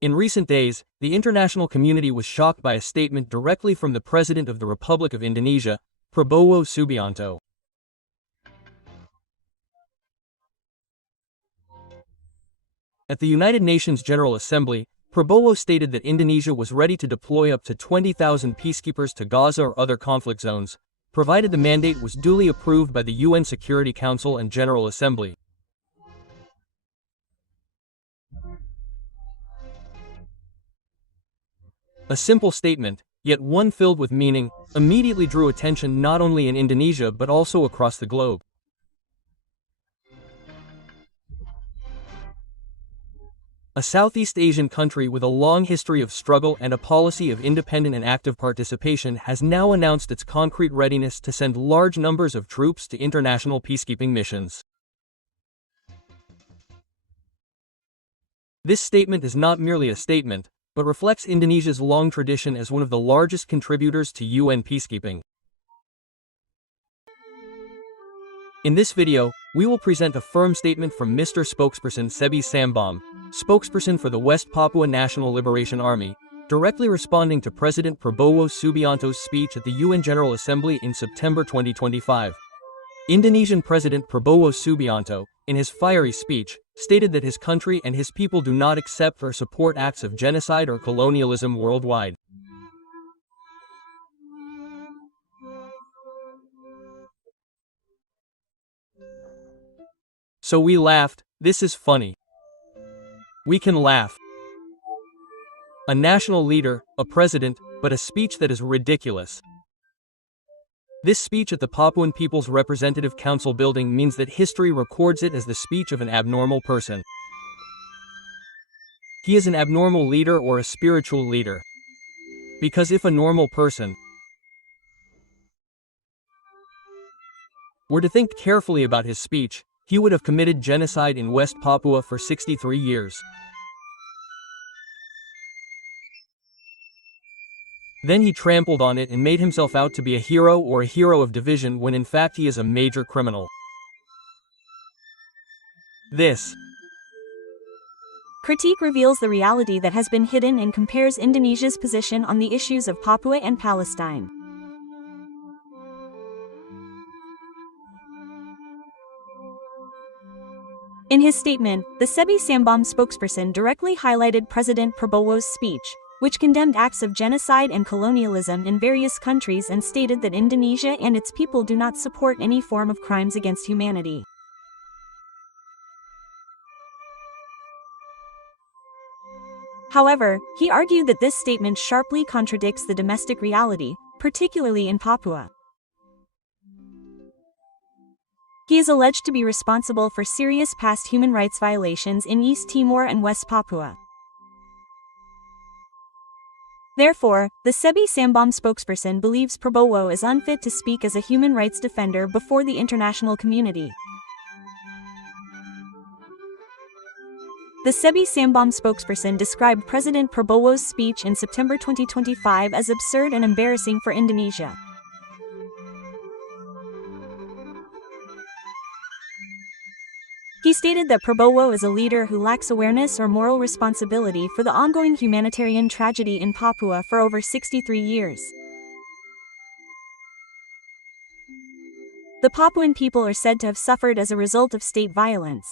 In recent days, the international community was shocked by a statement directly from the President of the Republic of Indonesia, Prabowo Subianto. At the United Nations General Assembly, Prabowo stated that Indonesia was ready to deploy up to 20,000 peacekeepers to Gaza or other conflict zones, provided the mandate was duly approved by the UN Security Council and General Assembly. A simple statement, yet one filled with meaning, immediately drew attention not only in Indonesia but also across the globe. A Southeast Asian country with a long history of struggle and a policy of independent and active participation has now announced its concrete readiness to send large numbers of troops to international peacekeeping missions. This statement is not merely a statement, but reflects Indonesia's long tradition as one of the largest contributors to UN peacekeeping. In this video, we will present a firm statement from Mr. Spokesperson Sebi Sambam, spokesperson for the West Papua National Liberation Army, directly responding to President Prabowo Subianto's speech at the UN General Assembly in September 2025. Indonesian President Prabowo Subianto, in his fiery speech, stated that his country and his people do not accept or support acts of genocide or colonialism worldwide. So we laughed. This is funny. We can laugh. A national leader, a president, but a speech that is ridiculous. This speech at the Papuan People's Representative Council building means that history records it as the speech of an abnormal person. He is an abnormal leader or a spiritual leader. Because if a normal person were to think carefully about his speech, he would have committed genocide in West Papua for 63 years. Then he trampled on it and made himself out to be a hero or a hero of division when in fact he is a major criminal. This critique reveals the reality that has been hidden and compares Indonesia's position on the issues of Papua and Palestine. In his statement, the Sebi Sambam spokesperson directly highlighted President Prabowo's speech, which condemned acts of genocide and colonialism in various countries and stated that Indonesia and its people do not support any form of crimes against humanity. However, he argued that this statement sharply contradicts the domestic reality, particularly in Papua. He is alleged to be responsible for serious past human rights violations in East Timor and West Papua. Therefore, the Sebi Sambam spokesperson believes Prabowo is unfit to speak as a human rights defender before the international community. The Sebi Sambam spokesperson described President Prabowo's speech in September 2025 as absurd and embarrassing for Indonesia. He stated that Prabowo is a leader who lacks awareness or moral responsibility for the ongoing humanitarian tragedy in Papua for over 63 years. The Papuan people are said to have suffered as a result of state violence.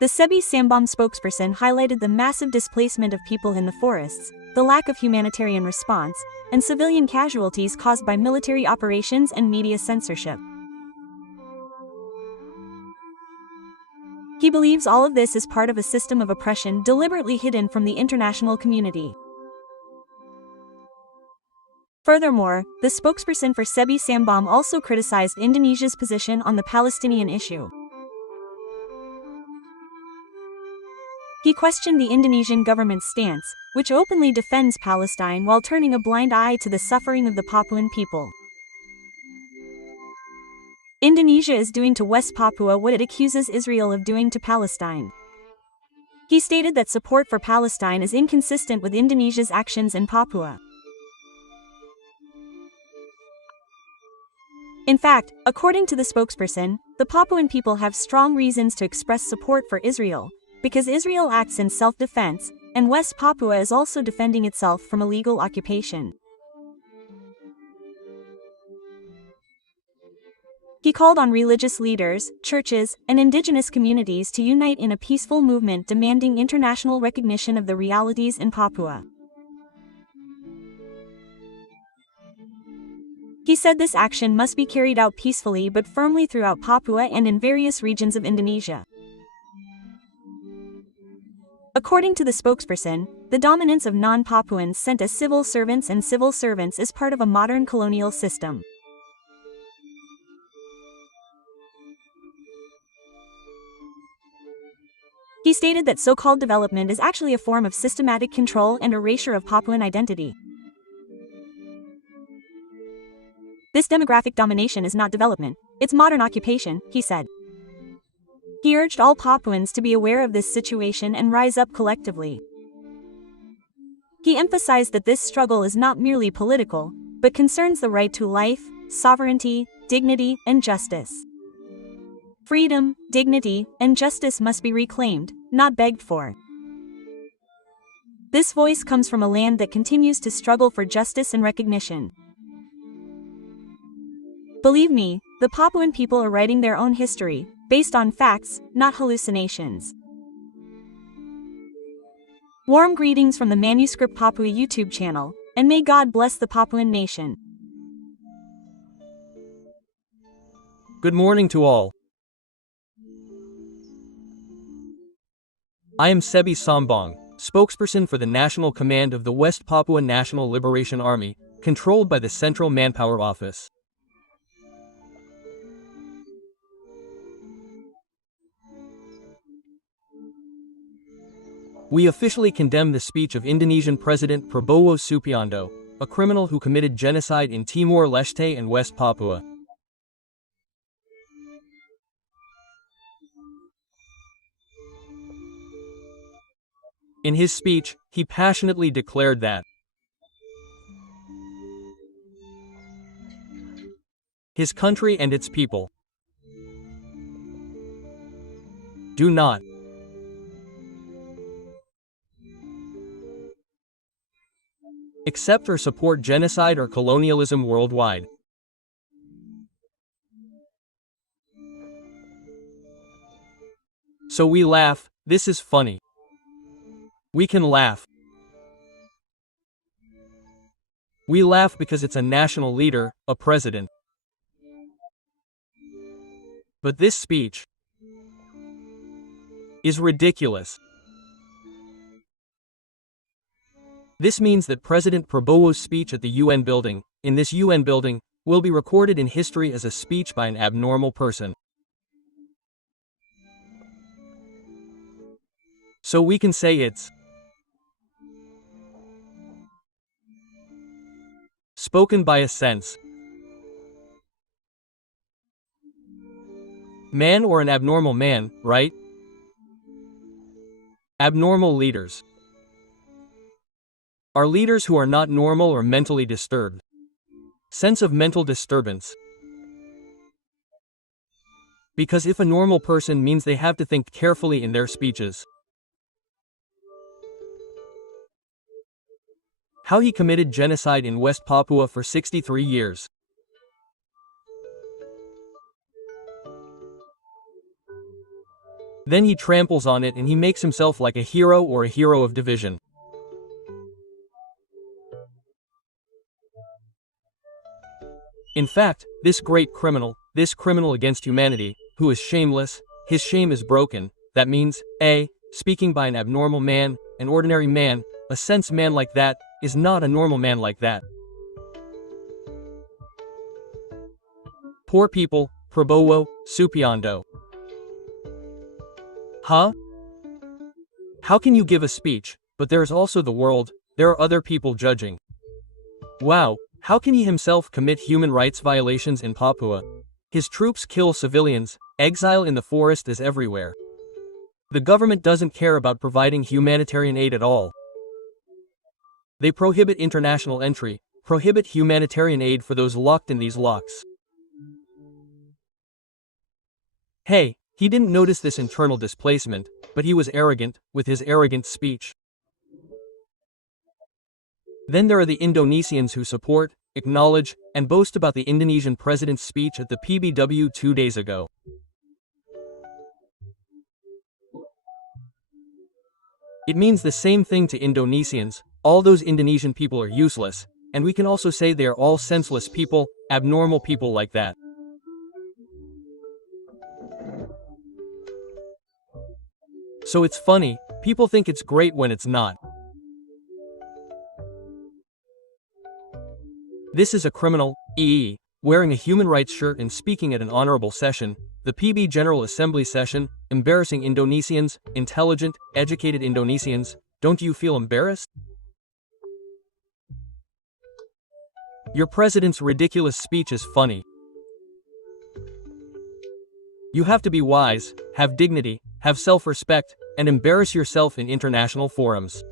The Sebi Sambam spokesperson highlighted the massive displacement of people in the forests, the lack of humanitarian response, and civilian casualties caused by military operations and media censorship. He believes all of this is part of a system of oppression deliberately hidden from the international community. Furthermore, the spokesperson for Sebi Sambam also criticized Indonesia's position on the Palestinian issue. He questioned the Indonesian government's stance, which openly defends Palestine while turning a blind eye to the suffering of the Papuan people. Indonesia is doing to West Papua what it accuses Israel of doing to Palestine. He stated that support for Palestine is inconsistent with Indonesia's actions in Papua. In fact, according to the spokesperson, the Papuan people have strong reasons to express support for Israel, because Israel acts in self-defense, and West Papua is also defending itself from illegal occupation. He called on religious leaders, churches, and indigenous communities to unite in a peaceful movement demanding international recognition of the realities in Papua. He said this action must be carried out peacefully but firmly throughout Papua and in various regions of Indonesia. According to the spokesperson, the dominance of non-Papuans sent as civil servants and civil servants is part of a modern colonial system. He stated that so-called development is actually a form of systematic control and erasure of Papuan identity. This demographic domination is not development, it's modern occupation, he said. He urged all Papuans to be aware of this situation and rise up collectively. He emphasized that this struggle is not merely political, but concerns the right to life, sovereignty, dignity, and justice. Freedom, dignity, and justice must be reclaimed, not begged for. This voice comes from a land that continues to struggle for justice and recognition. Believe me, the Papuan people are writing their own history, based on facts, not hallucinations. Warm greetings from the Manuscript Papua YouTube channel, and may God bless the Papuan nation. Good morning to all. I am Sebi Sambong, spokesperson for the National Command of the West Papua National Liberation Army, controlled by the Central Manpower Office. We officially condemn the speech of Indonesian President Prabowo Subianto, a criminal who committed genocide in Timor-Leste and West Papua. In his speech, he passionately declared that his country and its people do not accept or support genocide or colonialism worldwide. So we laugh, this is funny. We can laugh. We laugh because it's a national leader, a president. But this speech is ridiculous. This means that President Prabowo's speech at the UN building, in this UN building, will be recorded in history as a speech by an abnormal person. So we can say it's spoken by a sense man or an abnormal man, right? Abnormal leaders are leaders who are not normal or mentally disturbed. Sense of mental disturbance. Because if a normal person means they have to think carefully in their speeches. How he committed genocide in West Papua for 63 years. Then he tramples on it and he makes himself like a hero or a hero of division. In fact, this great criminal, this criminal against humanity, who is shameless, his shame is broken, that means, A, speaking by an abnormal man, an ordinary man, a sense man like that, is not a normal man like that. Poor people, Prabowo, Subianto. Huh? How can you give a speech, but there is also the world, there are other people judging. Wow. How can he himself commit human rights violations in Papua? His troops kill civilians, exile in the forest is everywhere. The government doesn't care about providing humanitarian aid at all. They prohibit international entry, prohibit humanitarian aid for those locked in these locks. Hey, he didn't notice this internal displacement, but he was arrogant, with his arrogant speech. Then there are the Indonesians who support, acknowledge, and boast about the Indonesian president's speech at the PBW 2 days ago. It means the same thing to Indonesians. All those Indonesian people are useless, and we can also say they are all senseless people, abnormal people like that. So it's funny, people think it's great when it's not. This is a criminal, wearing a human rights shirt and speaking at an honorable session, the PB General Assembly session, embarrassing Indonesians, intelligent, educated Indonesians. Don't you feel embarrassed? Your president's ridiculous speech is funny. You have to be wise, have dignity, have self-respect, and embarrass yourself in international forums.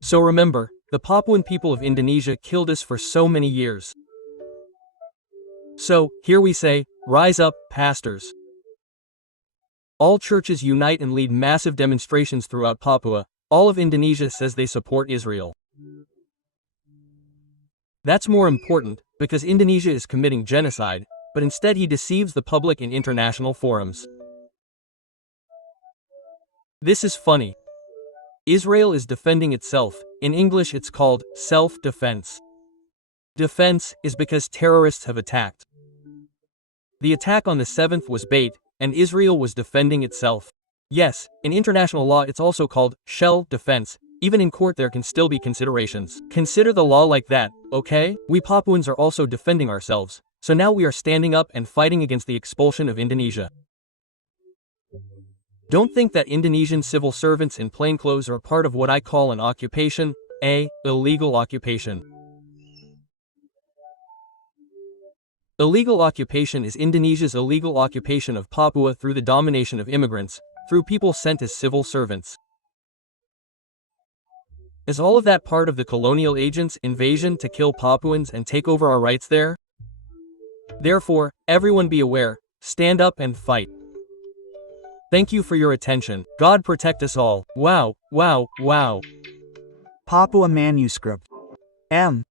So remember, the Papuan people of Indonesia killed us for so many years. So, here we say, rise up, pastors. All churches unite and lead massive demonstrations throughout Papua. All of Indonesia says they support Israel. That's more important, because Indonesia is committing genocide, but instead he deceives the public in international forums. This is funny. Israel is defending itself. In English it's called self-defense. Defense is because terrorists have attacked. The attack on the 7th was bait, and Israel was defending itself. Yes, in international law it's also called shell defense. Even in court there can still be considerations. Consider the law like that, okay? We Papuans are also defending ourselves, so now we are standing up and fighting against the expulsion of Indonesia. Don't think that Indonesian civil servants in plainclothes are part of what I call an occupation, illegal occupation. Illegal occupation is Indonesia's illegal occupation of Papua through the domination of immigrants, through people sent as civil servants. Is all of that part of the colonial agents' invasion to kill Papuans and take over our rights there? Therefore, everyone be aware, stand up and fight. Thank you for your attention. God protect us all. Wow, wow, wow. Papua Manuscript. M.